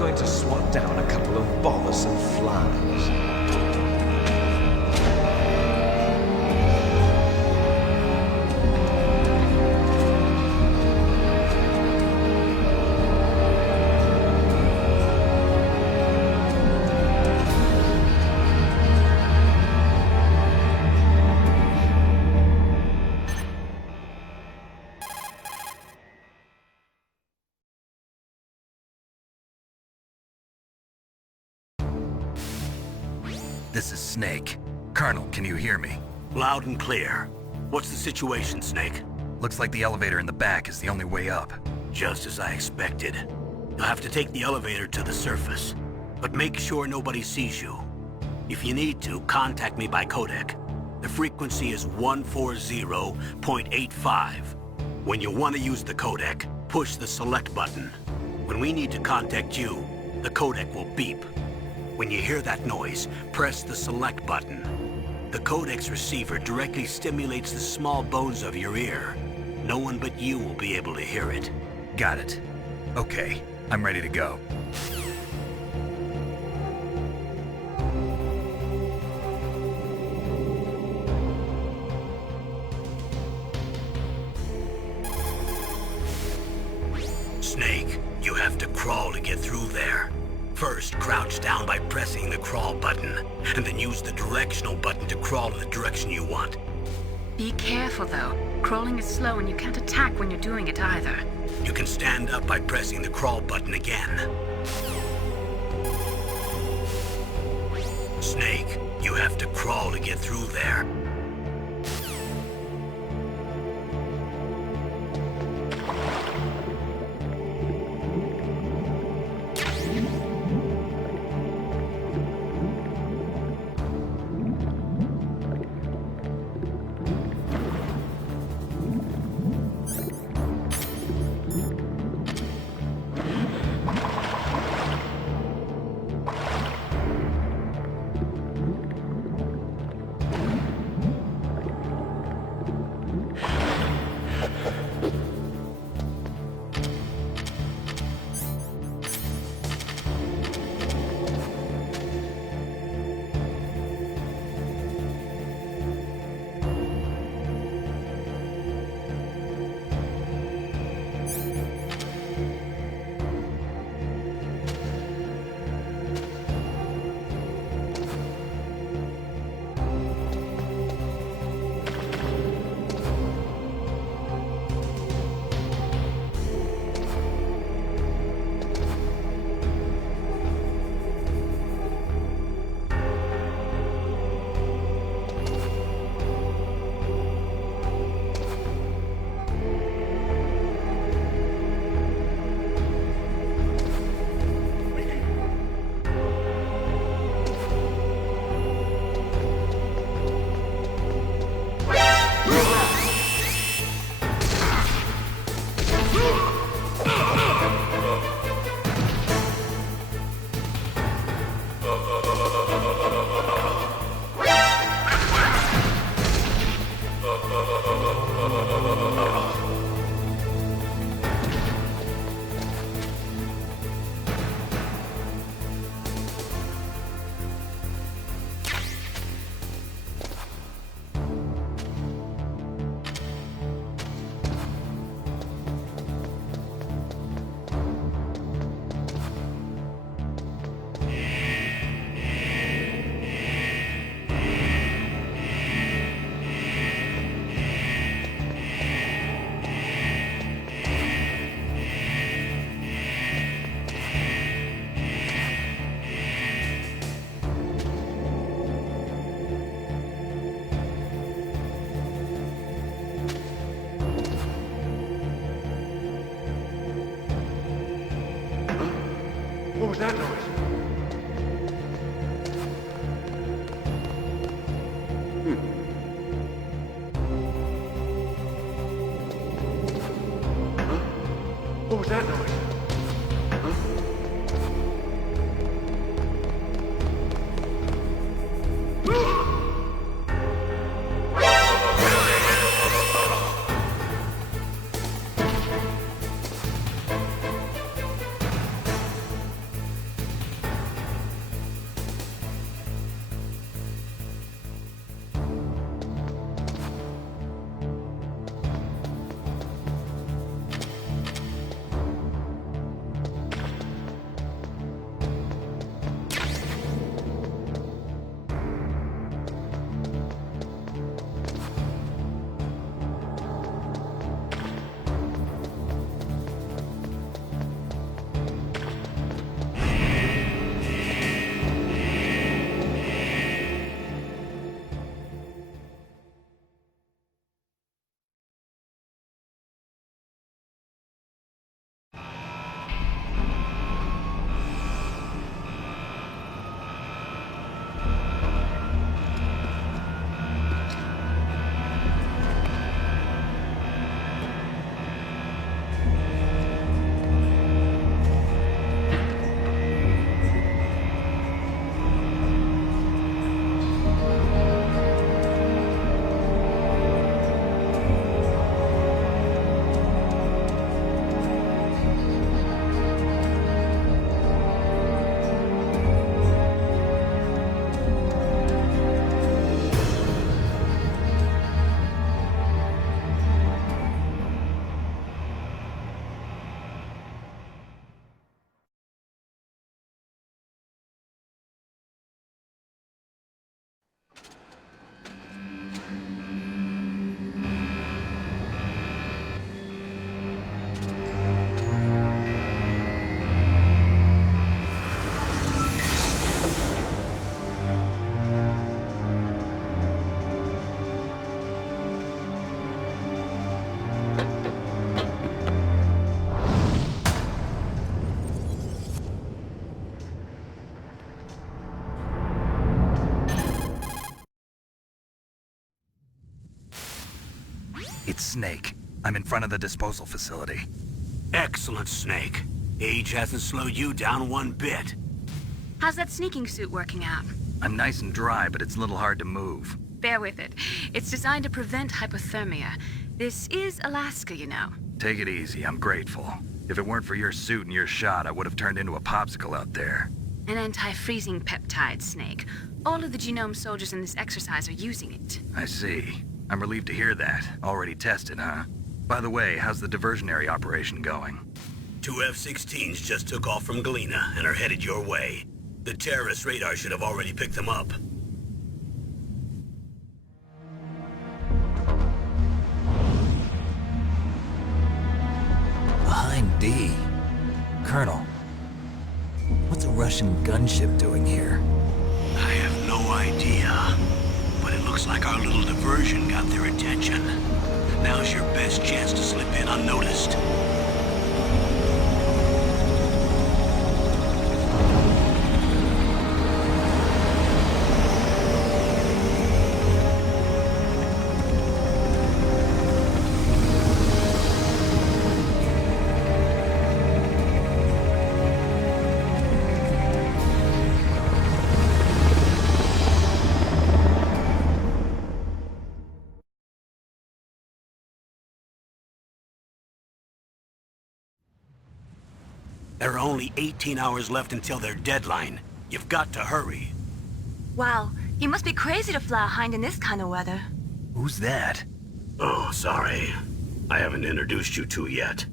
going to swat down a couple of bothersome flies. This is Snake. Colonel, can you hear me? Loud and clear. What's the situation, Snake? Looks like the elevator in the back is the only way up. Just as I expected. You'll have to take the elevator to the surface, but make sure nobody sees you. If you need to, contact me by codec. The frequency is 140.85. When you want to use the codec, push the select button. When we need to contact you, the codec will beep. When you hear that noise, press the select button. The codec's receiver directly stimulates the small bones of your ear. No one but you will be able to hear it. Got it. Okay, I'm ready to go. Snake, you have to crawl to get through there. First, crouch down by pressing the crawl button, and then use the directional button to crawl in the direction you want. Be careful, though. Crawling is slow and you can't attack when you're doing it either. You can stand up by pressing the crawl button again. Snake, you have to crawl to get through there. What was that noise? Huh? What was that noise? It's Snake. I'm in front of the disposal facility. Excellent, Snake. Age hasn't slowed you down one bit. How's that sneaking suit working out? I'm nice and dry, but it's a little hard to move. Bear with it. It's designed to prevent hypothermia. This is Alaska, you know. Take it easy, I'm grateful. If it weren't for your suit and your shot, I would have turned into a popsicle out there. An anti-freezing peptide, Snake. All of the genome soldiers in this exercise are using it. I see. I'm relieved to hear that. Already tested, huh? By the way, how's the diversionary operation going? 2 F-16s just took off from Galena and are headed your way. The terrorist radar should have already picked them up. Behind D. Colonel, what's a Russian gunship doing here? I have no idea, but it looks like our little diversion got their attention. Now's your best chance to slip in unnoticed. There are only 18 hours left until their deadline. You've got to hurry. Wow, you must be crazy to fly a hind in this kind of weather. Who's that? Oh, sorry. I haven't introduced you to yet.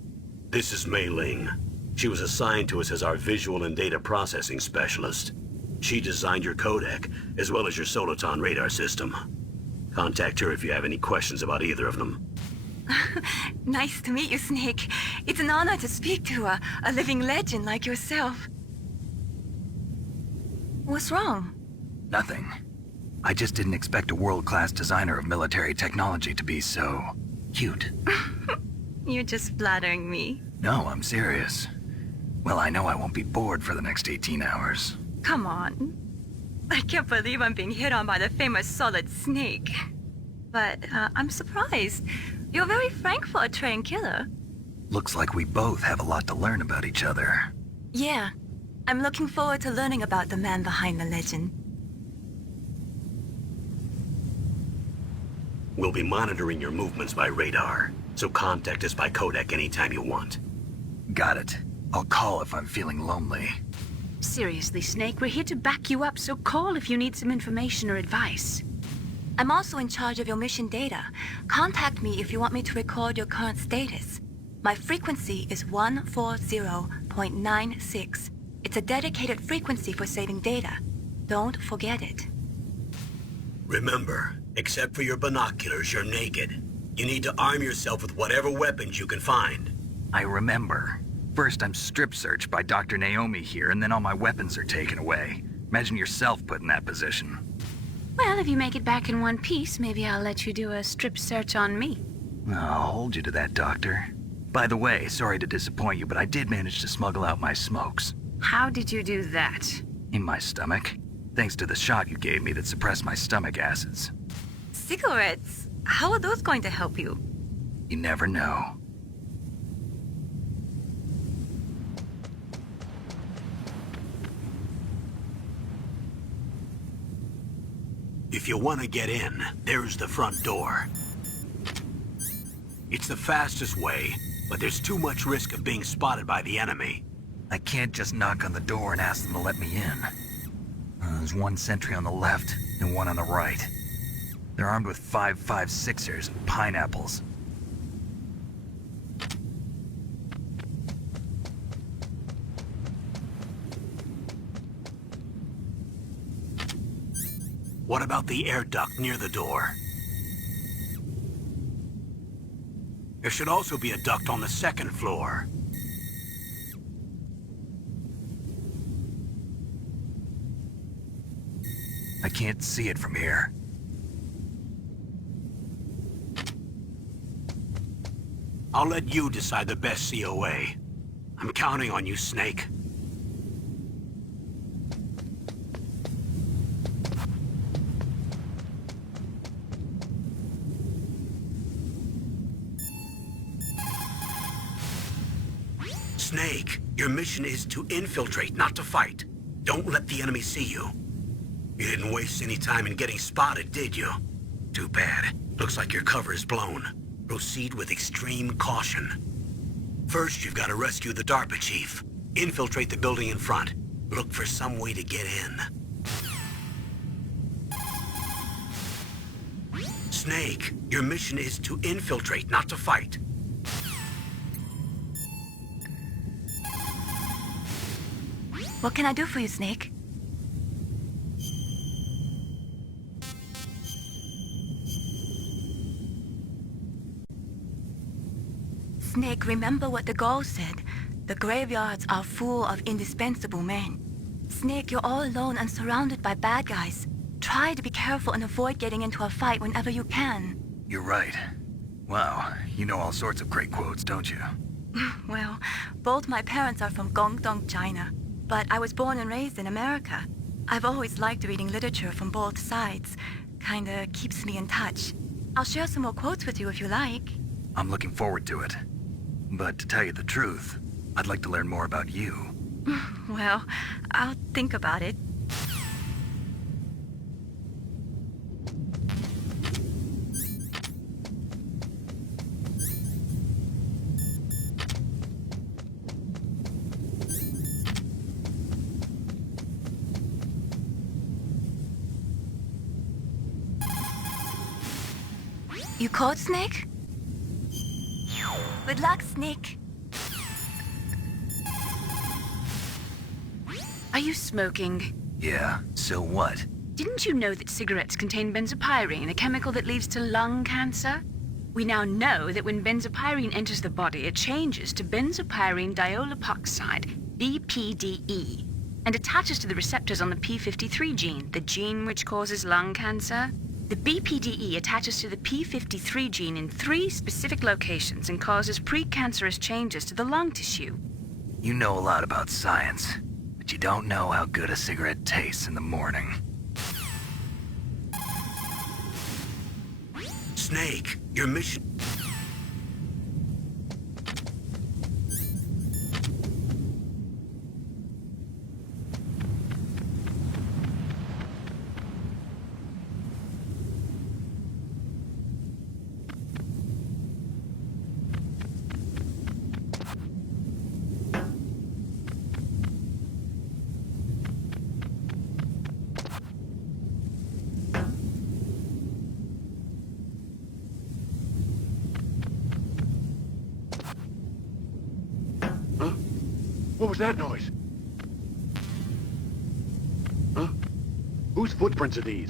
This is Mei Ling. She was assigned to us as our visual and data processing specialist. She designed your codec, as well as your Soliton radar system. Contact her if you have any questions about either of them. Nice to meet you, Snake. It's an honor to speak to a living legend like yourself. What's wrong? Nothing. I just didn't expect a world-class designer of military technology to be so... cute. You're just flattering me. No, I'm serious. Well, I know I won't be bored for the next 18 hours. Come on. I can't believe I'm being hit on by the famous Solid Snake. But I'm surprised. You're very frank for a trained killer. Looks like we both have a lot to learn about each other. Yeah. I'm looking forward to learning about the man behind the legend. We'll be monitoring your movements by radar, so contact us by codec anytime you want. Got it. I'll call if I'm feeling lonely. Seriously, Snake, we're here to back you up, so call if you need some information or advice. I'm also in charge of your mission data. Contact me if you want me to record your current status. My frequency is 140.96. It's a dedicated frequency for saving data. Don't forget it. Remember, except for your binoculars, you're naked. You need to arm yourself with whatever weapons you can find. I remember. First I'm strip searched by Dr. Naomi here, and then all my weapons are taken away. Imagine yourself put in that position. Well, if you make it back in one piece, maybe I'll let you do a strip search on me. I'll hold you to that, Doctor. By the way, sorry to disappoint you, but I did manage to smuggle out my smokes. How did you do that? In my stomach. Thanks to the shot you gave me that suppressed my stomach acids. Cigarettes? How are those going to help you? You never know. If you want to get in, there's the front door. It's the fastest way, but there's too much risk of being spotted by the enemy. I can't just knock on the door and ask them to let me in. There's one sentry on the left and one on the right. They're armed with 5.56ers and pineapples. What about the air duct near the door? There should also be a duct on the second floor. I can't see it from here. I'll let you decide the best COA. I'm counting on you, Snake. Snake, your mission is to infiltrate, not to fight. Don't let the enemy see you. You didn't waste any time in getting spotted, did you? Too bad. Looks like your cover is blown. Proceed with extreme caution. First, you've got to rescue the Darpa Chief. Infiltrate the building in front. Look for some way to get in. Snake, your mission is to infiltrate, not to fight. What can I do for you, Snake? Snake, remember what the Gaul said. The graveyards are full of indispensable men. Snake, you're all alone and surrounded by bad guys. Try to be careful and avoid getting into a fight whenever you can. You're right. Wow, you know all sorts of great quotes, don't you? Well, both my parents are from Guangdong, China, but I was born and raised in America. I've always liked reading literature from both sides. Kinda keeps me in touch. I'll share some more quotes with you if you like. I'm looking forward to it. But to tell you the truth, I'd like to learn more about you. Well, I'll think about it. You caught Snake? Good luck, Snake. Are you smoking? Yeah, so what? Didn't you know that cigarettes contain benzopyrene, a chemical that leads to lung cancer? We now know that when benzopyrene enters the body, it changes to benzopyrene diolipoxide, BPDE, and attaches to the receptors on the p53 gene, the gene which causes lung cancer. The BPDE attaches to the p53 gene in 3 specific locations and causes precancerous changes to the lung tissue. You know a lot about science, but you don't know how good a cigarette tastes in the morning. Snake, your mission... What was that noise? Huh? Whose footprints are these?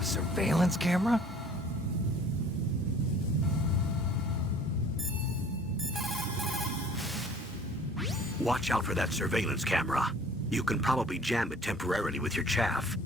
Surveillance camera? Watch out for that surveillance camera. You can probably jam it temporarily with your chaff.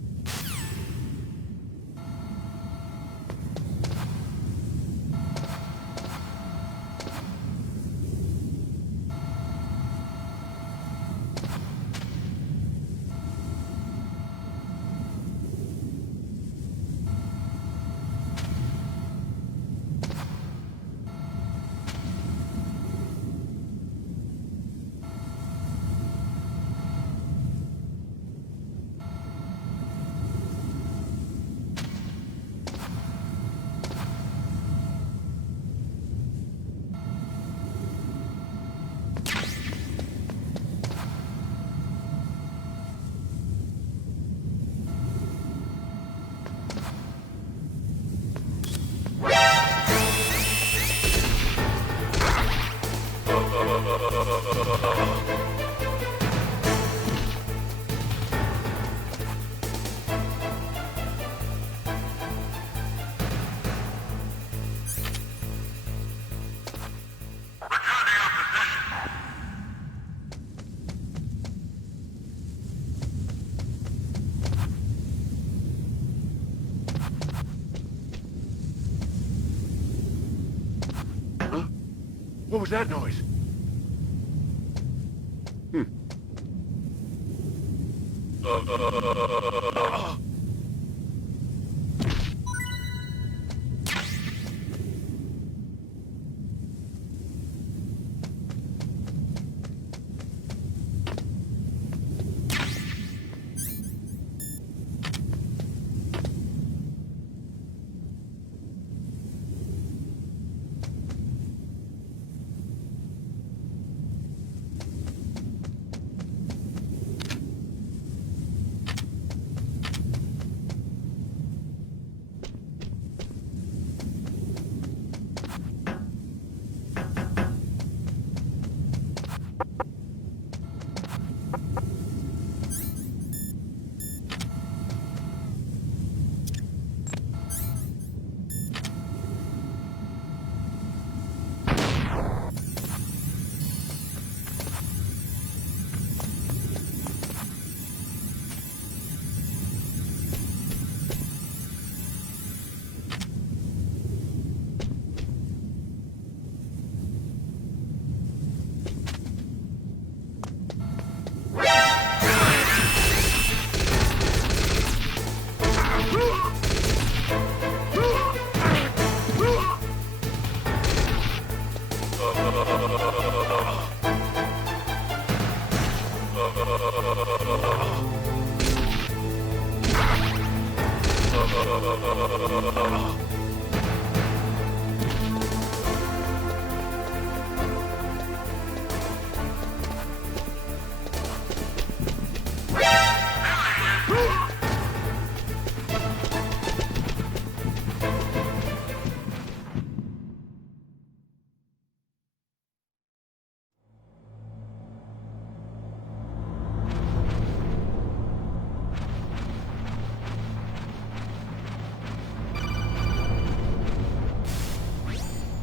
What was that noise?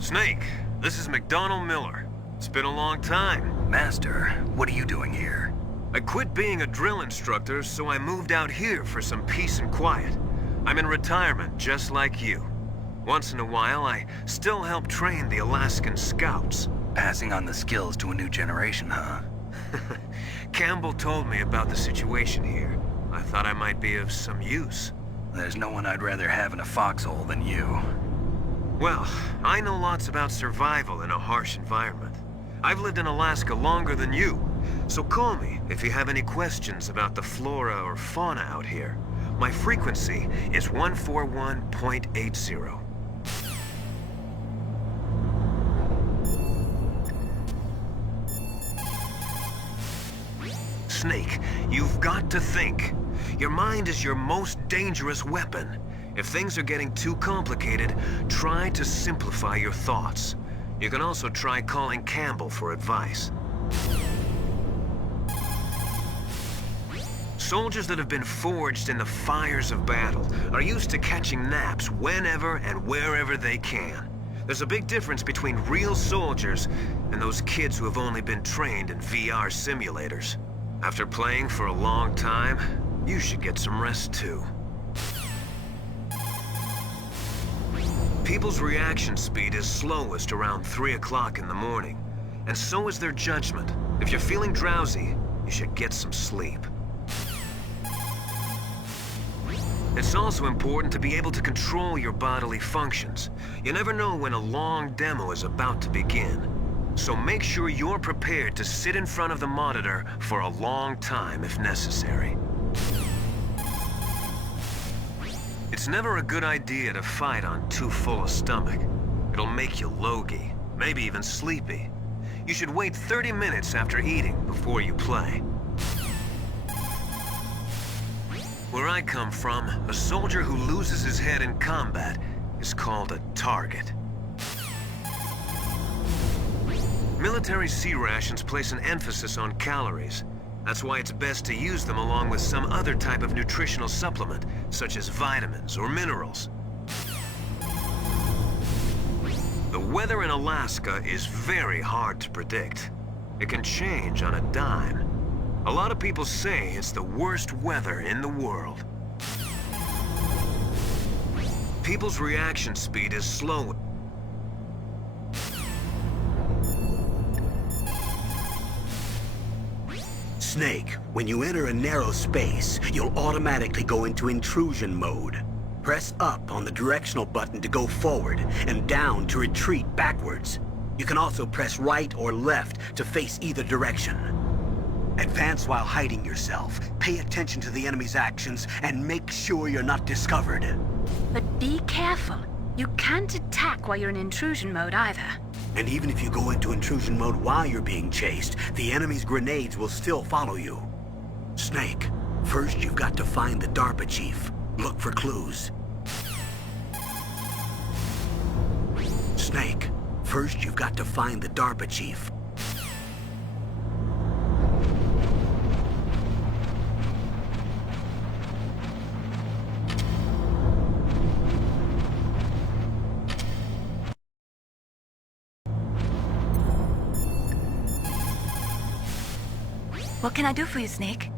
Snake, this is McDonald Miller. It's been a long time. Master, what are you doing here? I quit being a drill instructor, so I moved out here for some peace and quiet. I'm in retirement, just like you. Once in a while, I still help train the Alaskan Scouts. Passing on the skills to a new generation, huh? Campbell told me about the situation here. I thought I might be of some use. There's no one I'd rather have in a foxhole than you. Well, I know lots about survival in a harsh environment. I've lived in Alaska longer than you, so call me if you have any questions about the flora or fauna out here. My frequency is 141.80. Snake, you've got to think. Your mind is your most dangerous weapon. If things are getting too complicated, try to simplify your thoughts. You can also try calling Campbell for advice. Soldiers that have been forged in the fires of battle are used to catching naps whenever and wherever they can. There's a big difference between real soldiers and those kids who have only been trained in VR simulators. After playing for a long time, you should get some rest too. People's reaction speed is slowest around 3 o'clock in the morning, and so is their judgment. If you're feeling drowsy, you should get some sleep. It's also important to be able to control your bodily functions. You never know when a long demo is about to begin. So make sure you're prepared to sit in front of the monitor for a long time if necessary. It's never a good idea to fight on too full a stomach. It'll make you logy, maybe even sleepy. You should wait 30 minutes after eating before you play. Where I come from, a soldier who loses his head in combat is called a target. Military sea rations place an emphasis on calories. That's why it's best to use them along with some other type of nutritional supplement, such as vitamins or minerals. The weather in Alaska is very hard to predict. It can change on a dime. A lot of people say it's the worst weather in the world. People's reaction speed is slow. Snake, when you enter a narrow space, you'll automatically go into intrusion mode. Press up on the directional button to go forward and down to retreat backwards. You can also press right or left to face either direction. Advance while hiding yourself. Pay attention to the enemy's actions and make sure you're not discovered. But be careful. You can't attack while you're in intrusion mode either. And even if you go into intrusion mode while you're being chased, the enemy's grenades will still follow you. Snake, first you've got to find the Darpa Chief. Look for clues. Snake, first you've got to find the Darpa Chief. What can I do for you, Snake?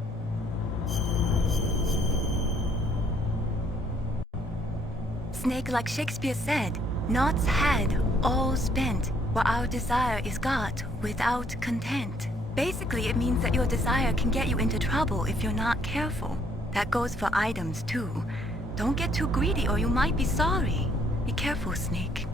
Snake, like Shakespeare said, knots had, all spent, while our desire is got without content. Basically, it means that your desire can get you into trouble if you're not careful. That goes for items, too. Don't get too greedy or you might be sorry. Be careful, Snake.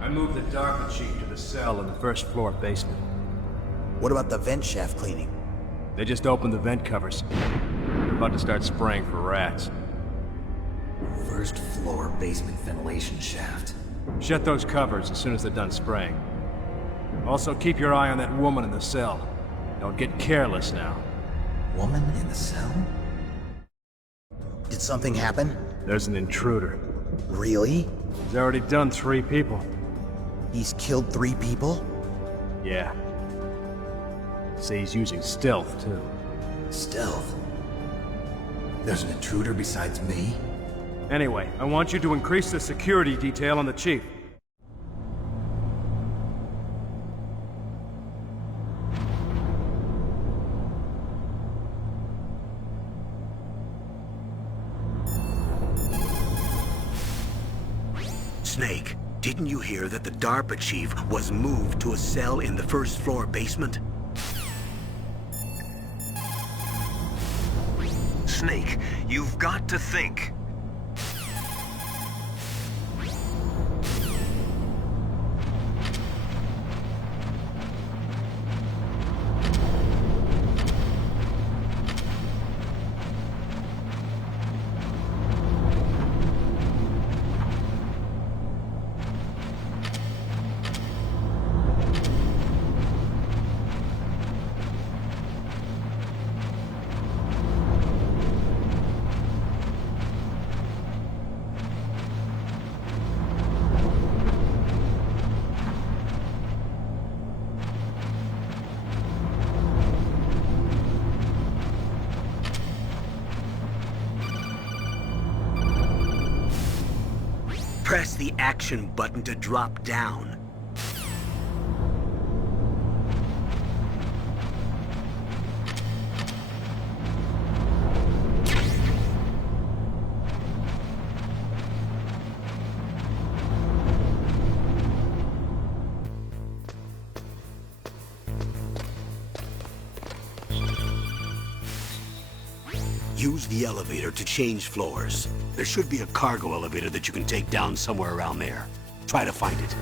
I moved the Darpa Chief to the cell in the first floor basement. What about the vent shaft cleaning? They just opened the vent covers. They're about to start spraying for rats. First floor basement ventilation shaft. Shut those covers as soon as they're done spraying. Also, keep your eye on that woman in the cell. Don't get careless now. Woman in the cell? Did something happen? There's an intruder. Really? He's already done 3 people. He's killed 3 people? Yeah. Say he's using stealth, too. Stealth? There's an intruder besides me? Anyway, I want you to increase the security detail on the Chief. Snake, didn't you hear that the Darpa Chief was moved to a cell in the first floor basement? Snake, you've got to think. Press the action button to drop down. Use the elevator to change floors. There should be a cargo elevator that you can take down somewhere around there. Try to find it.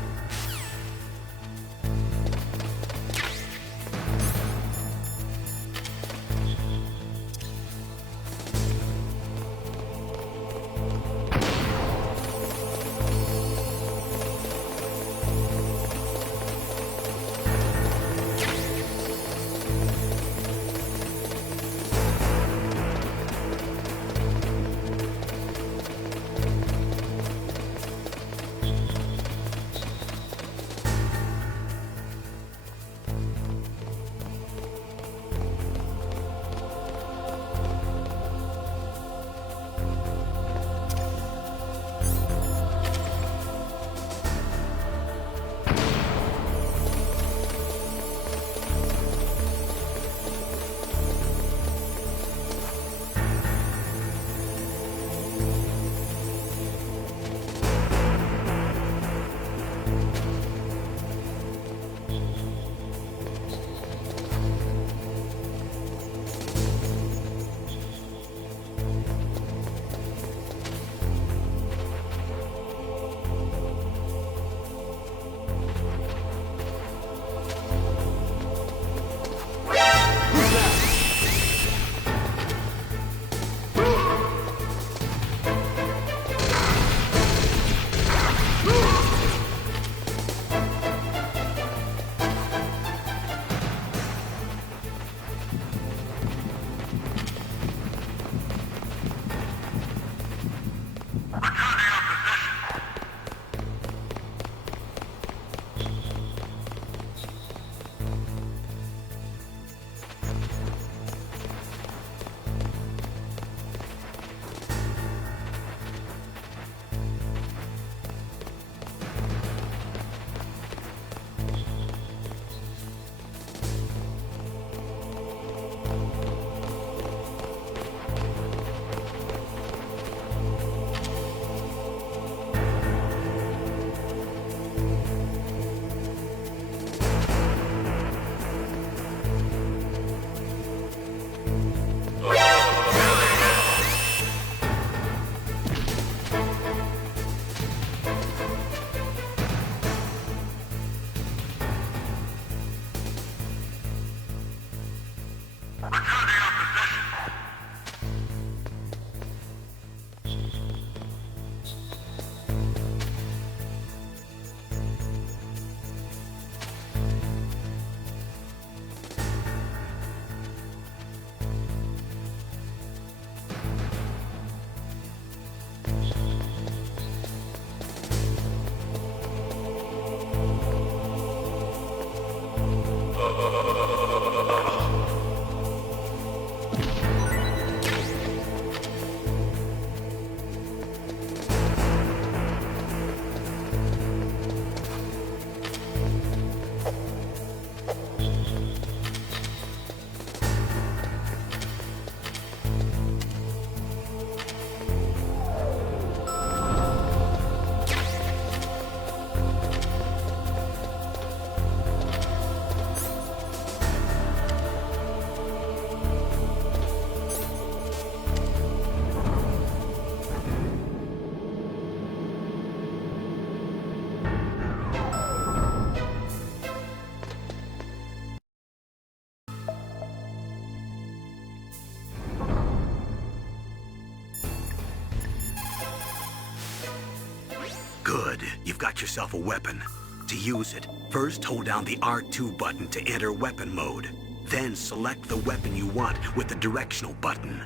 Good. You've got yourself a weapon. To use it, first hold down the R2 button to enter weapon mode. Then select the weapon you want with the directional button.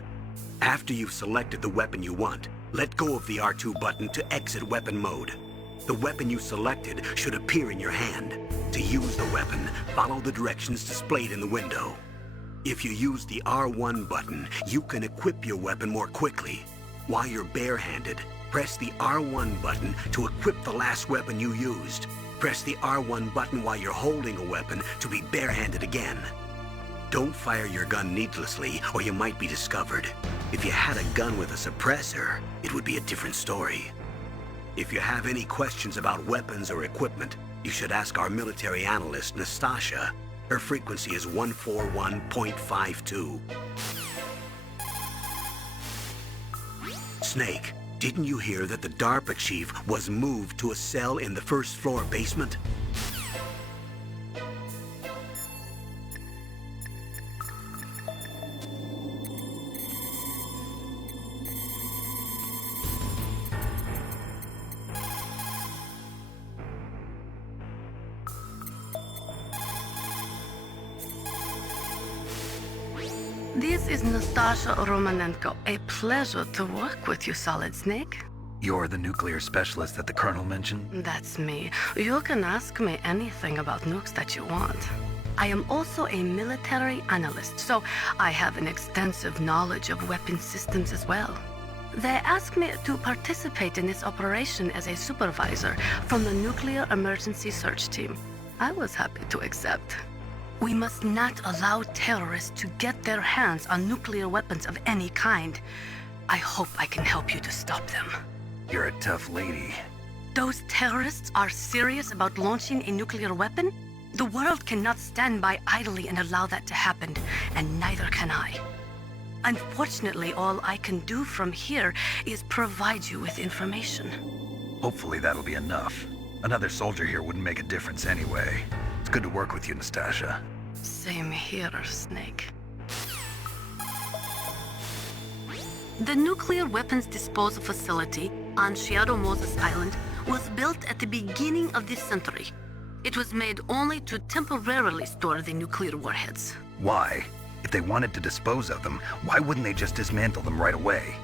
After you've selected the weapon you want, let go of the R2 button to exit weapon mode. The weapon you selected should appear in your hand. To use the weapon, follow the directions displayed in the window. If you use the R1 button, you can equip your weapon more quickly. While you're barehanded, press the R1 button to equip the last weapon you used. Press the R1 button while you're holding a weapon to be barehanded again. Don't fire your gun needlessly, or you might be discovered. If you had a gun with a suppressor, it would be a different story. If you have any questions about weapons or equipment, you should ask our military analyst, Nastasha. Her frequency is 141.52. Snake, didn't you hear that the Darpa Chief was moved to a cell in the first floor basement? This is Nastasha Romanenko. A pleasure to work with you, Solid Snake. You're the nuclear specialist that the Colonel mentioned? That's me. You can ask me anything about nukes that you want. I am also a military analyst, so I have an extensive knowledge of weapon systems as well. They asked me to participate in this operation as a supervisor from the Nuclear Emergency Search Team. I was happy to accept. We must not allow terrorists to get their hands on nuclear weapons of any kind. I hope I can help you to stop them. You're a tough lady. Those terrorists are serious about launching a nuclear weapon? The world cannot stand by idly and allow that to happen, and neither can I. Unfortunately, all I can do from here is provide you with information. Hopefully that'll be enough. Another soldier here wouldn't make a difference anyway. It's good to work with you, Nastasha. Same here, Snake. The nuclear weapons disposal facility on Shadow Moses Island was built at the beginning of this century. It was made only to temporarily store the nuclear warheads. Why? If they wanted to dispose of them, why wouldn't they just dismantle them right away?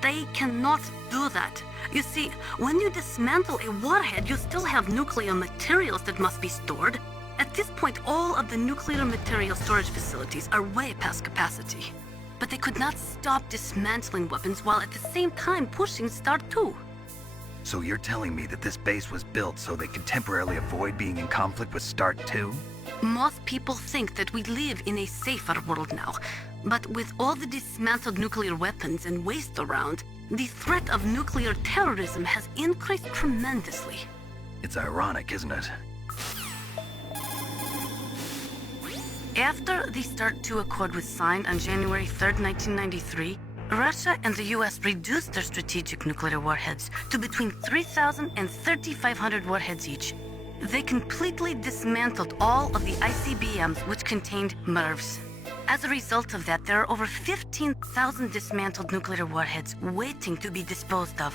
They cannot do that. You see, when you dismantle a warhead, you still have nuclear materials that must be stored. At this point, all of the nuclear material storage facilities are way past capacity. But they could not stop dismantling weapons while at the same time pushing Start 2. So you're telling me that this base was built so they could temporarily avoid being in conflict with Start 2? Most people think that we live in a safer world now. But with all the dismantled nuclear weapons and waste around, the threat of nuclear terrorism has increased tremendously. It's ironic, isn't it? After the START II Accord was signed on January 3rd, 1993, Russia and the US reduced their strategic nuclear warheads to between 3,000 and 3,500 warheads each. They completely dismantled all of the ICBMs which contained MIRVs. As a result of that, there are over 15,000 dismantled nuclear warheads waiting to be disposed of.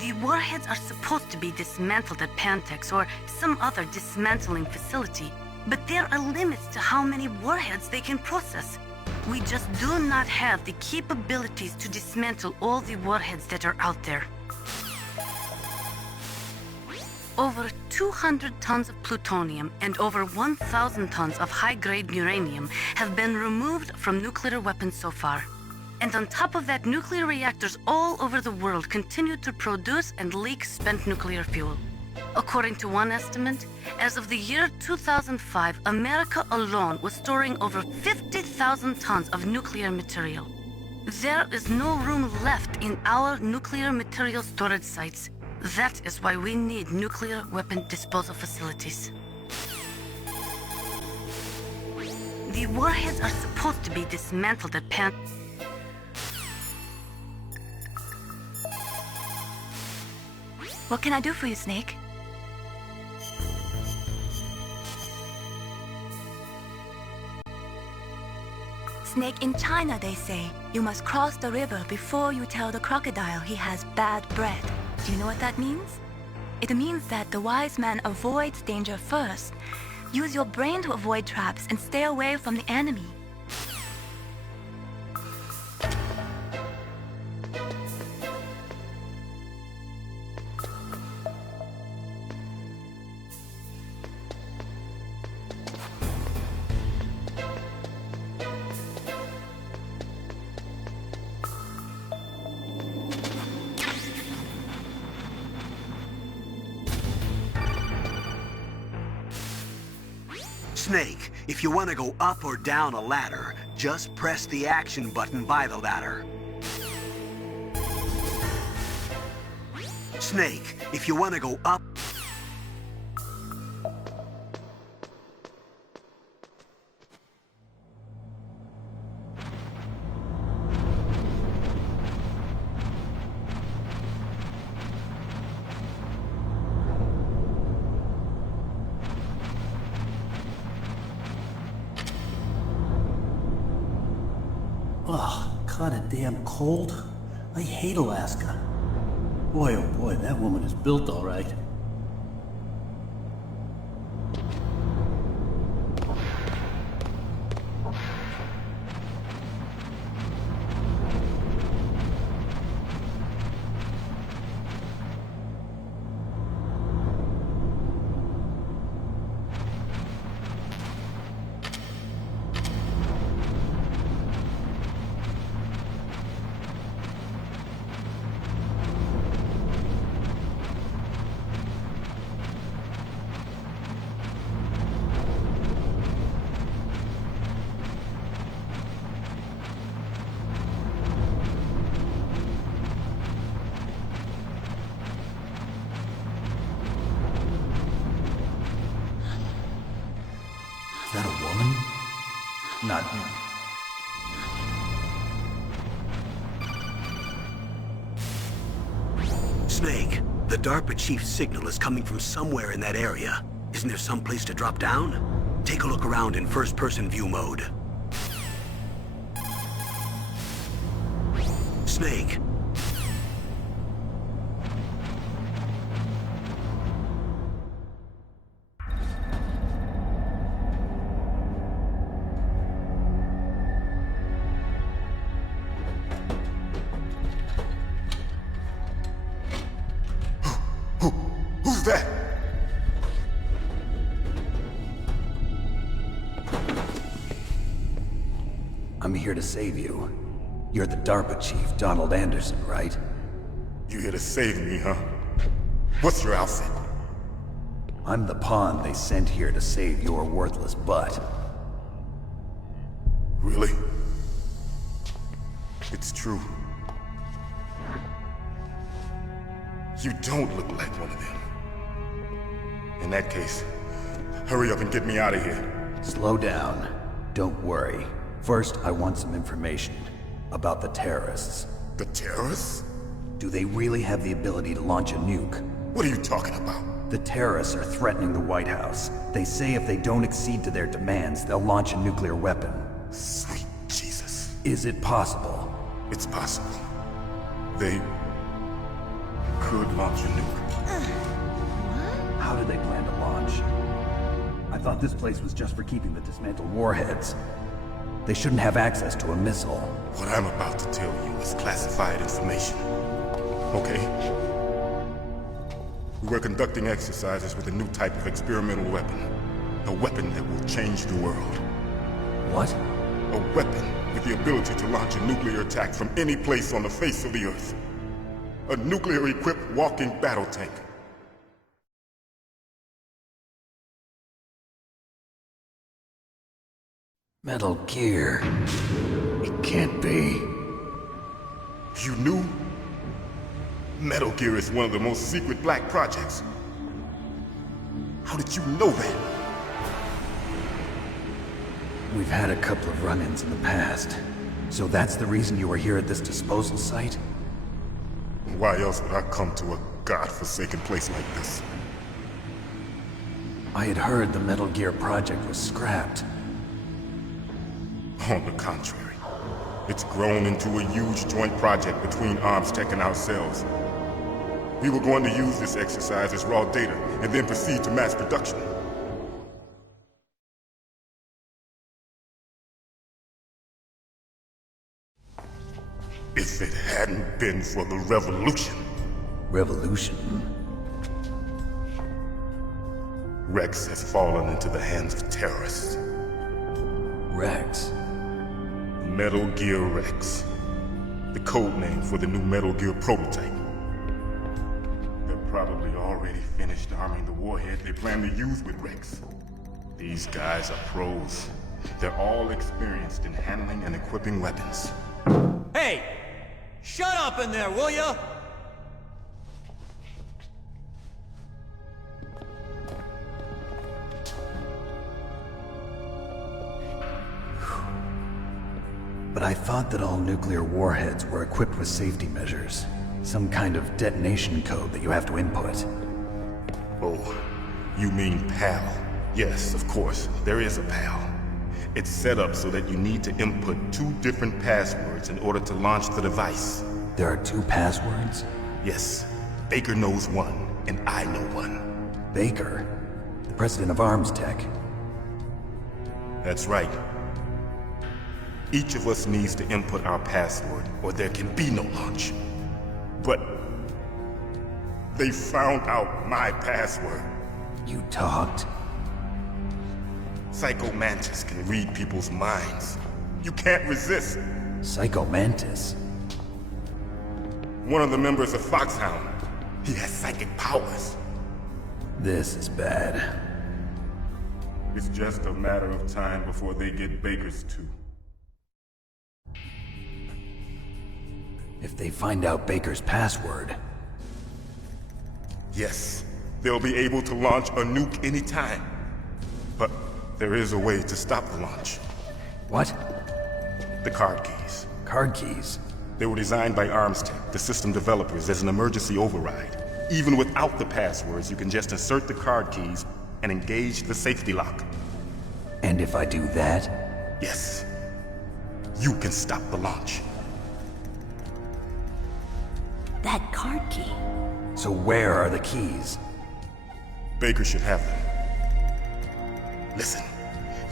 The warheads are supposed to be dismantled at Pantex or some other dismantling facility, but there are limits to how many warheads they can process. We just do not have the capabilities to dismantle all the warheads that are out there. Over 200 tons of plutonium and over 1,000 tons of high-grade uranium have been removed from nuclear weapons so far. And on top of that, nuclear reactors all over the world continue to produce and leak spent nuclear fuel. According to one estimate, as of the year 2005, America alone was storing over 50,000 tons of nuclear material. There is no room left in our nuclear material storage sites. That is why we need nuclear weapon disposal facilities. The warheads are supposed to be dismantled at What can I do for you, Snake? Snake, in China they say, you must cross the river before you tell the crocodile he has bad bread. Do you know what that means? It means that the wise man avoids danger first. Use your brain to avoid traps and stay away from the enemy. Snake, if you want to go up or down a ladder, just press the action button by the ladder. Snake, if you want to go up... Oh, kinda damn cold. I hate Alaska. Boy, oh boy, that woman is built all right. Is that a woman? Not him. Snake, the Darpa Chief's signal is coming from somewhere in that area. Isn't there some place to drop down? Take a look around in first-person view mode. Snake. Who's that? I'm here to save you. You're the Darpa Chief, Donald Anderson, right? You here to save me, huh? What's your outfit? I'm the pawn they sent here to save your worthless butt. Really? It's true. You don't look like one of them. In that case, Hurry up and get me out of here. Slow down. Don't worry. First, I want some information about the terrorists. The terrorists? Do they really have the ability to launch a nuke? What are you talking about? The terrorists are threatening the White House. They say if they don't accede to their demands, they'll launch a nuclear weapon. Sweet Jesus. Is it possible? It's possible. They could launch a nuke. How do they plan to launch? I thought this place was just for keeping the dismantled warheads. They shouldn't have access to a missile. What I'm about to tell you is classified information. Okay? We were conducting exercises with a new type of experimental weapon. A weapon that will change the world. What? A weapon with the ability to launch a nuclear attack from any place on the face of the Earth. A nuclear-equipped walking battle tank. Metal Gear. It can't be. You knew? Metal Gear is one of the most secret black projects. How did you know that? We've had a couple of run-ins in the past. So that's the reason you were here at this disposal site? Why else would I come to a godforsaken place like this? I had heard the Metal Gear project was scrapped. On the contrary, it's grown into a huge joint project between ArmsTech and ourselves. We were going to use this exercise as raw data and then proceed to mass production. If it hadn't been for the revolution. Revolution? Rex has fallen into the hands of terrorists. Rex? Metal Gear Rex. The code name for the new Metal Gear prototype. They're probably already finished arming the warhead they plan to use with Rex. These guys are pros. They're all experienced in handling and equipping weapons. Hey! Shut up in there, will ya? But I thought that all nuclear warheads were equipped with safety measures. Some kind of detonation code that you have to input. Oh, you mean PAL? Yes, of course, there is a PAL. It's set up so that you need to input 2 different passwords in order to launch the device. There are 2 passwords? Yes. Baker knows one, and I know one. Baker? The president of ArmsTech? That's right. Each of us needs to input our password, or there can be no launch. But they found out my password. You talked? Psycho Mantis can read people's minds. You can't resist. Psycho Mantis? One of the members of Foxhound. He has psychic powers. This is bad. It's just a matter of time before they get Baker's too. If they find out Baker's password... Yes, they'll be able to launch a nuke anytime. But there is a way to stop the launch. What? The card keys. Card keys? They were designed by ArmsTech, the system developers, as an emergency override. Even without the passwords, you can just insert the card keys and engage the safety lock. And if I do that? Yes. You can stop the launch. That card key. So where are the keys? Baker should have them. Listen,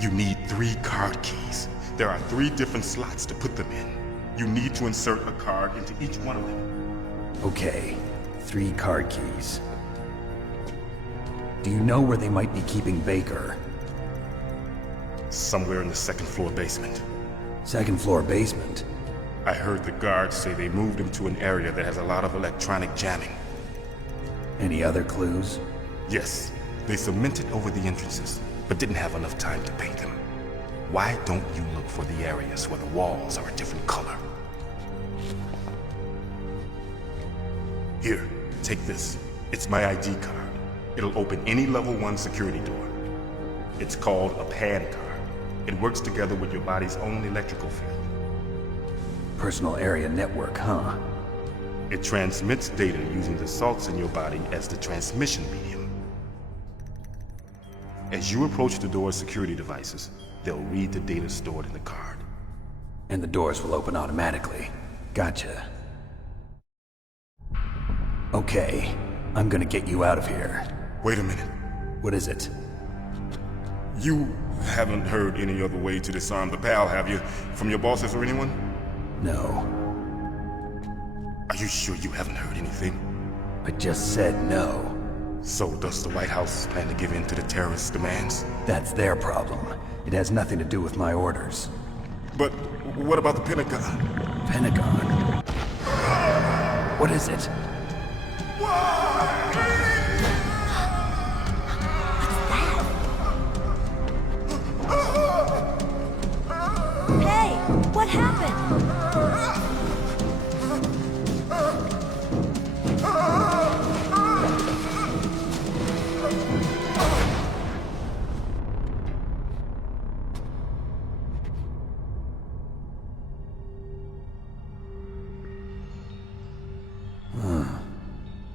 you need 3 card keys. There are 3 different slots to put them in. You need to insert a card into each one of them. Okay, 3 card keys. Do you know where they might be keeping Baker? Somewhere in the 2nd floor basement. 2nd floor basement? I heard the guards say they moved him to an area that has a lot of electronic jamming. Any other clues? Yes. They cemented over the entrances, but didn't have enough time to paint them. Why don't you look for the areas where the walls are a different color? Here, take this. It's my ID card. It'll open any level 1 security door. It's called a Hangar. It works together with your body's own electrical field. Personal area network, huh? It transmits data using the salts in your body as the transmission medium. As you approach the door's security devices, they'll read the data stored in the card. And the doors will open automatically. Gotcha. Okay, I'm gonna get you out of here. Wait a minute. What is it? You haven't heard any other way to disarm the PAL, have you? From your bosses or anyone? No. Are you sure you haven't heard anything? I just said no. So does the White House plan to give in to the terrorists' demands? That's their problem. It has nothing to do with my orders. But what about the Pentagon? Pentagon? What is it? Hey, what happened?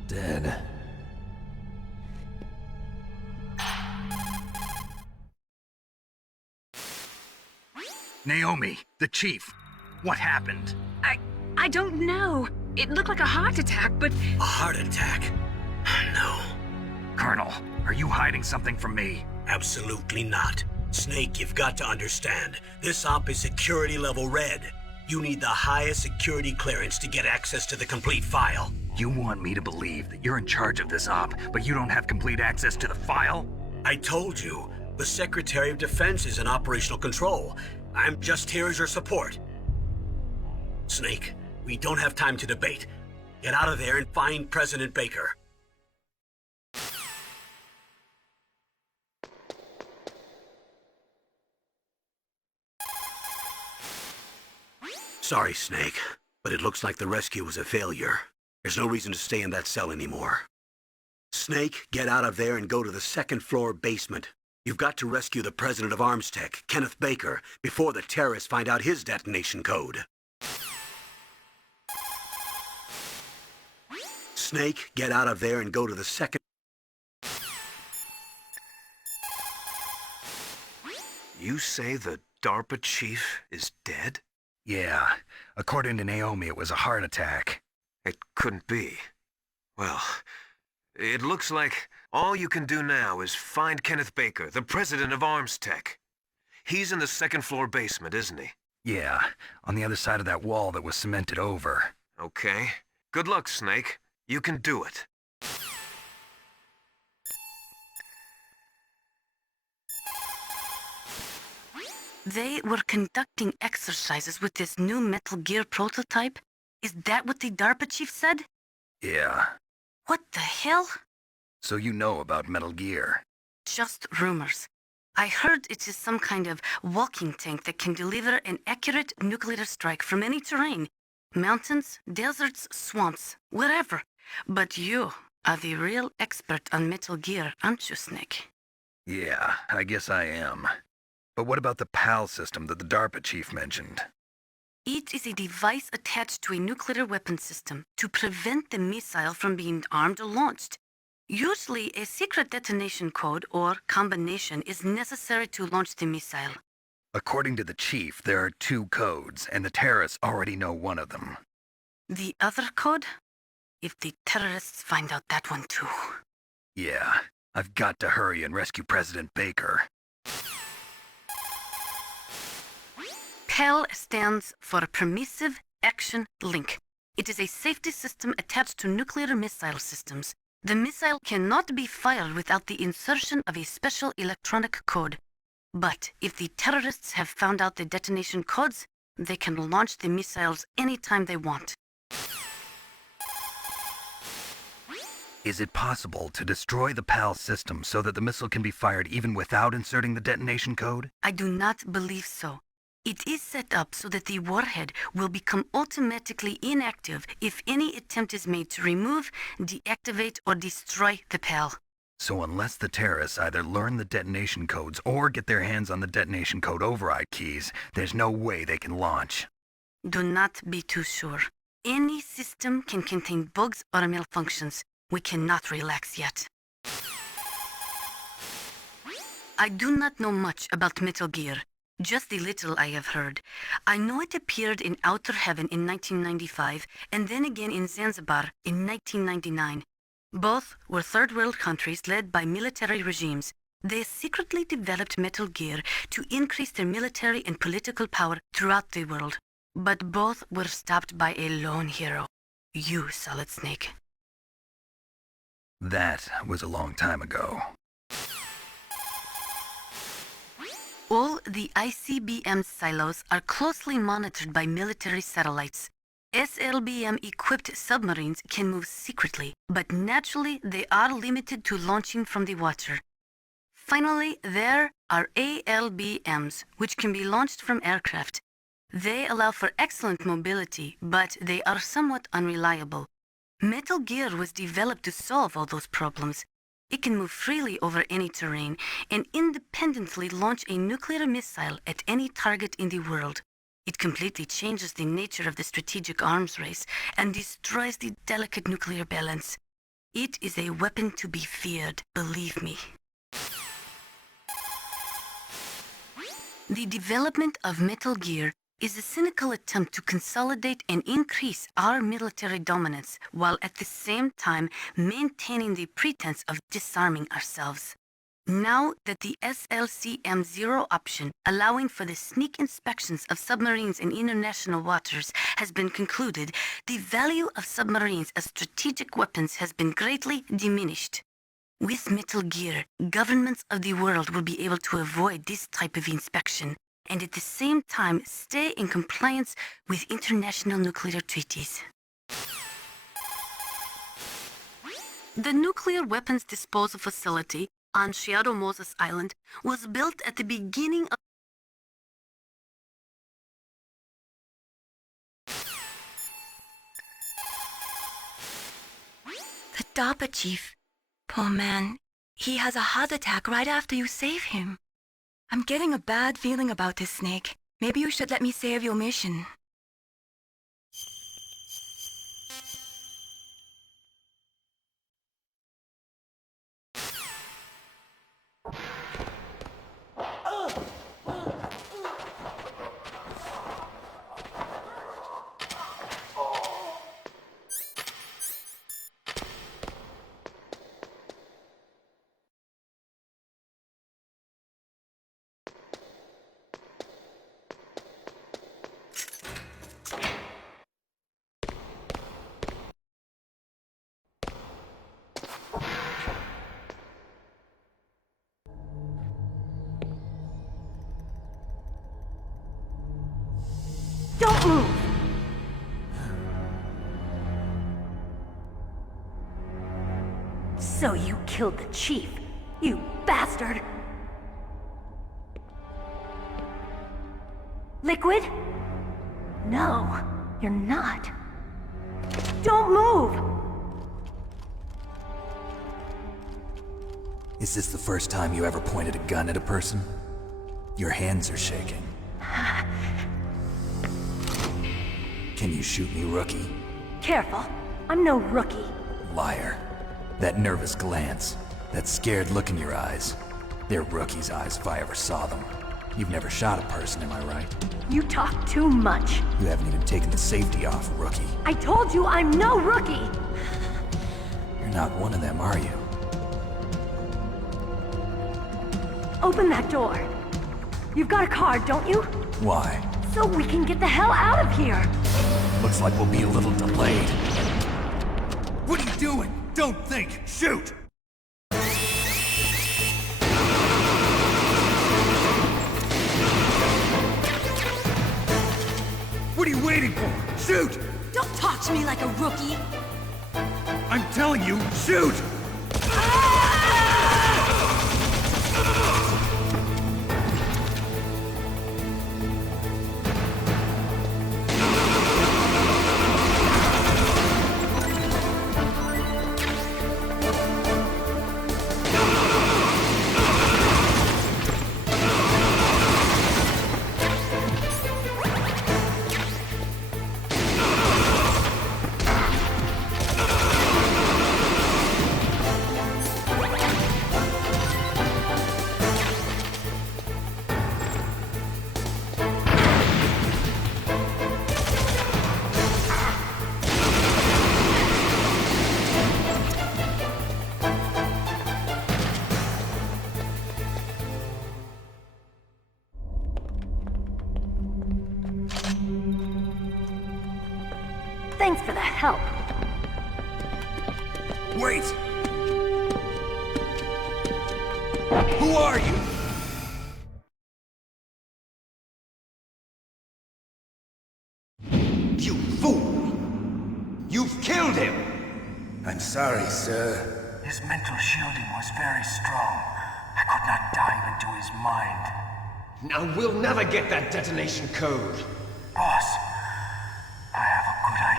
Dead. Naomi, the chief. What happened? I don't know. It looked like a heart attack, but... A heart attack? No. Colonel, are you hiding something from me? Absolutely not. Snake, you've got to understand. This op is security level red. You need the highest security clearance to get access to the complete file. You want me to believe that you're in charge of this op, but you don't have complete access to the file? I told you, the Secretary of Defense is in operational control. I'm just here as your support. Snake, we don't have time to debate. Get out of there and find President Baker. Sorry, Snake, but it looks like the rescue was a failure. There's no reason to stay in that cell anymore. Snake, get out of there and go to the second floor basement. You've got to rescue the president of ArmsTech, Kenneth Baker, before the terrorists find out his detonation code. Snake, get out of there and go to the second... You say the Darpa Chief is dead? Yeah. According to Naomi, it was a heart attack. It couldn't be. Well, it looks like all you can do now is find Kenneth Baker, the president of ArmsTech. He's in the second floor basement, isn't he? Yeah, on the other side of that wall that was cemented over. Okay. Good luck, Snake. You can do it. They were conducting exercises with this new Metal Gear prototype? Is that what the DARPA chief said? Yeah. What the hell? So you know about Metal Gear? Just rumors. I heard it is some kind of walking tank that can deliver an accurate nuclear strike from any terrain. Mountains, deserts, swamps, wherever. But you are the real expert on Metal Gear, aren't you, Snake? Yeah, I guess I am. But what about the PAL system that the DARPA chief mentioned? It is a device attached to a nuclear weapon system to prevent the missile from being armed or launched. Usually, a secret detonation code or combination is necessary to launch the missile. According to the chief, there are 2 codes, and the terrorists already know one of them. The other code? If the terrorists find out that one too. Yeah, I've got to hurry and rescue President Baker. PAL stands for Permissive Action Link. It is a safety system attached to nuclear missile systems. The missile cannot be fired without the insertion of a special electronic code. But if the terrorists have found out the detonation codes, they can launch the missiles anytime they want. Is it possible to destroy the PAL system so that the missile can be fired even without inserting the detonation code? I do not believe so. It is set up so that the warhead will become automatically inactive if any attempt is made to remove, deactivate, or destroy the PAL. So unless the terrorists either learn the detonation codes or get their hands on the detonation code override keys, there's no way they can launch. Do not be too sure. Any system can contain bugs or malfunctions. We cannot relax yet. I do not know much about Metal Gear. Just the little I have heard. I know it appeared in Outer Heaven in 1995, and then again in Zanzibar in 1999. Both were third world countries led by military regimes. They secretly developed Metal Gear to increase their military and political power throughout the world. But both were stopped by a lone hero. You, Solid Snake. That was a long time ago. All the ICBM silos are closely monitored by military satellites. SLBM-equipped submarines can move secretly, but naturally they are limited to launching from the water. Finally, there are ALBMs, which can be launched from aircraft. They allow for excellent mobility, but they are somewhat unreliable. Metal Gear was developed to solve all those problems. It can move freely over any terrain and independently launch a nuclear missile at any target in the world. It completely changes the nature of the strategic arms race and destroys the delicate nuclear balance. It is a weapon to be feared, believe me. The development of Metal Gear is a cynical attempt to consolidate and increase our military dominance while at the same time maintaining the pretense of disarming ourselves. Now that the SLCM-0 option, allowing for the sneak inspections of submarines in international waters, has been concluded, the value of submarines as strategic weapons has been greatly diminished. With Metal Gear, governments of the world will be able to avoid this type of inspection, and at the same time stay in compliance with international nuclear treaties. The nuclear weapons disposal facility on Shadow Moses Island was built at the beginning of The Darpa Chief. Poor man. He has a heart attack right after you save him. I'm getting a bad feeling about this, Snake. Maybe you should let me save your mission. Don't move! So you killed the chief, you bastard! Liquid? No, you're not. Don't move! Is this the first time you ever pointed a gun at a person? Your hands are shaking. Can you shoot me, rookie? Careful, I'm no rookie. Liar. That nervous glance, that scared look in your eyes. They're rookie's eyes if I ever saw them. You've never shot a person, am I right? You talk too much. You haven't even taken the safety off, rookie. I told you I'm no rookie! You're not one of them, are you? Open that door. You've got a card, don't you? Why? So we can get the hell out of here! Looks like we'll be a little delayed. What are you doing? Don't think! Shoot! What are you waiting for? Shoot! Don't talk to me like a rookie! I'm telling you, shoot! Thanks for the help. Wait! Who are you? You fool! You've killed him! I'm sorry, sir. His mental shielding was very strong. I could not dive into his mind. Now we'll never get that detonation code. Boss, I have a good idea.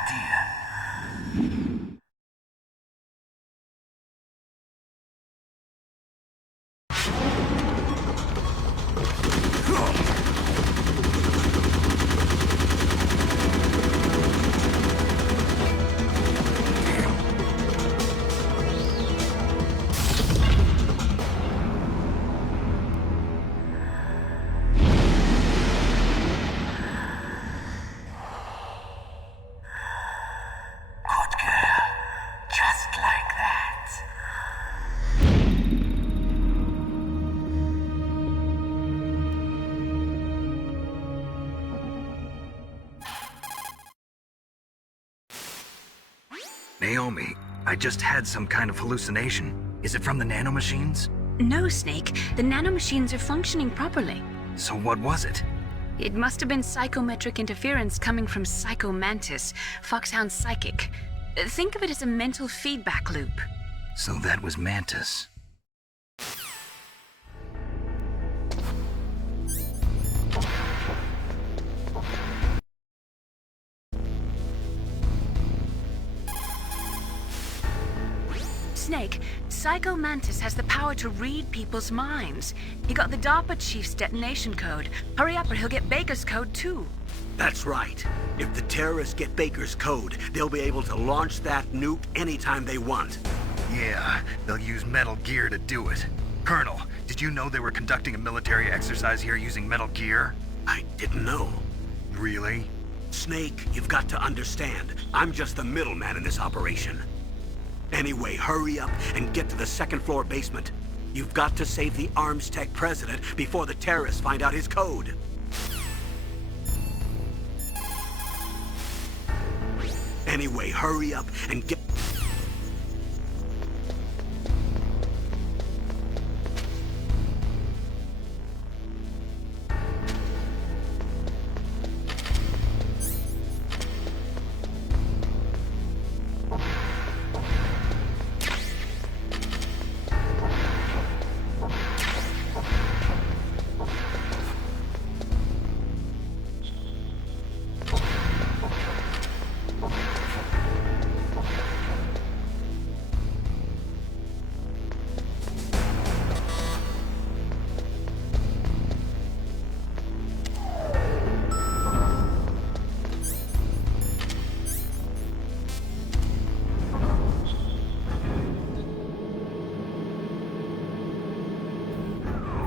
Naomi, I just had some kind of hallucination. Is it from the nanomachines? No, Snake. The nanomachines are functioning properly. So what was it? It must have been psychometric interference coming from Psycho Mantis, Foxhound's psychic. Think of it as a mental feedback loop. So that was Mantis. Snake, Psycho Mantis has the power to read people's minds. He got the Darpa Chief's detonation code. Hurry up or he'll get Baker's code too. That's right. If the terrorists get Baker's code, they'll be able to launch that nuke anytime they want. Yeah, they'll use Metal Gear to do it. Colonel, did you know they were conducting a military exercise here using Metal Gear? I didn't know. Really? Snake, you've got to understand. I'm just the middleman in this operation. Anyway, hurry up and get to the second-floor basement. You've got to save the Arms Tech president before the terrorists find out his code. Anyway, hurry up and get...